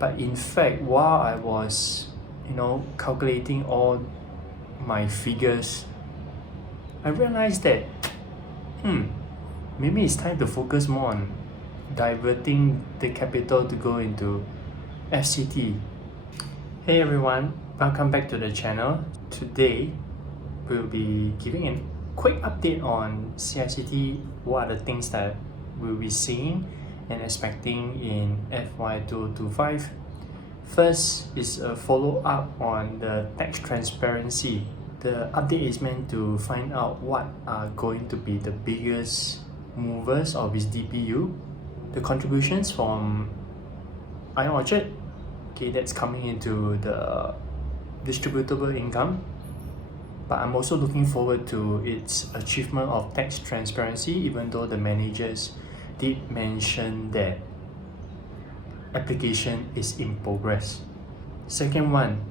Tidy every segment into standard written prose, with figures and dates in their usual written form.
But in fact, while I was, calculating all my figures, I realized that, maybe it's time to focus more on diverting the capital to go into FCT. Hey everyone, welcome back to the channel. Today, we'll be giving a quick update on CICT, what are the things that we'll be seeing and expecting in FY 2025. First is a follow-up on the tax transparency. The update is meant to find out what are going to be the biggest movers of this DPU. The contributions from Ion Orchard, that's coming into the distributable income. But I'm also looking forward to its achievement of tax transparency, even though the managers did mention that application is in progress. Second one,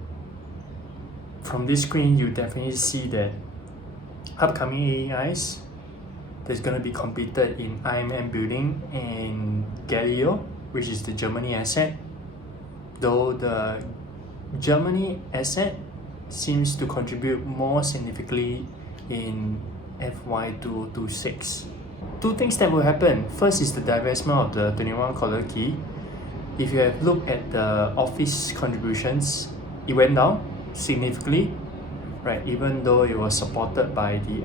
from this screen you definitely see that upcoming AEIs that's going to be completed in IMM building and Galileo, which is the Germany asset. Though the Germany asset seems to contribute more significantly in FY 2026. Two things that will happen. First is the divestment of the 21 Collyer Quay. If you have looked at the office contributions, it went down significantly, right? Even though it was supported by the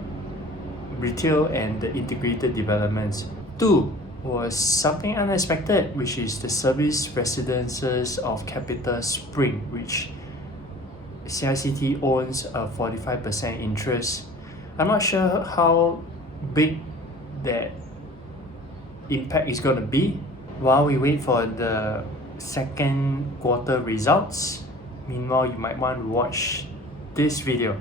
retail and the integrated developments. Two was something unexpected, which is the service residences of Capital Spring, which CICT owns a 45% interest. I'm not sure how big that impact is going to be while we wait for the second quarter results. Meanwhile, you might want to watch this video.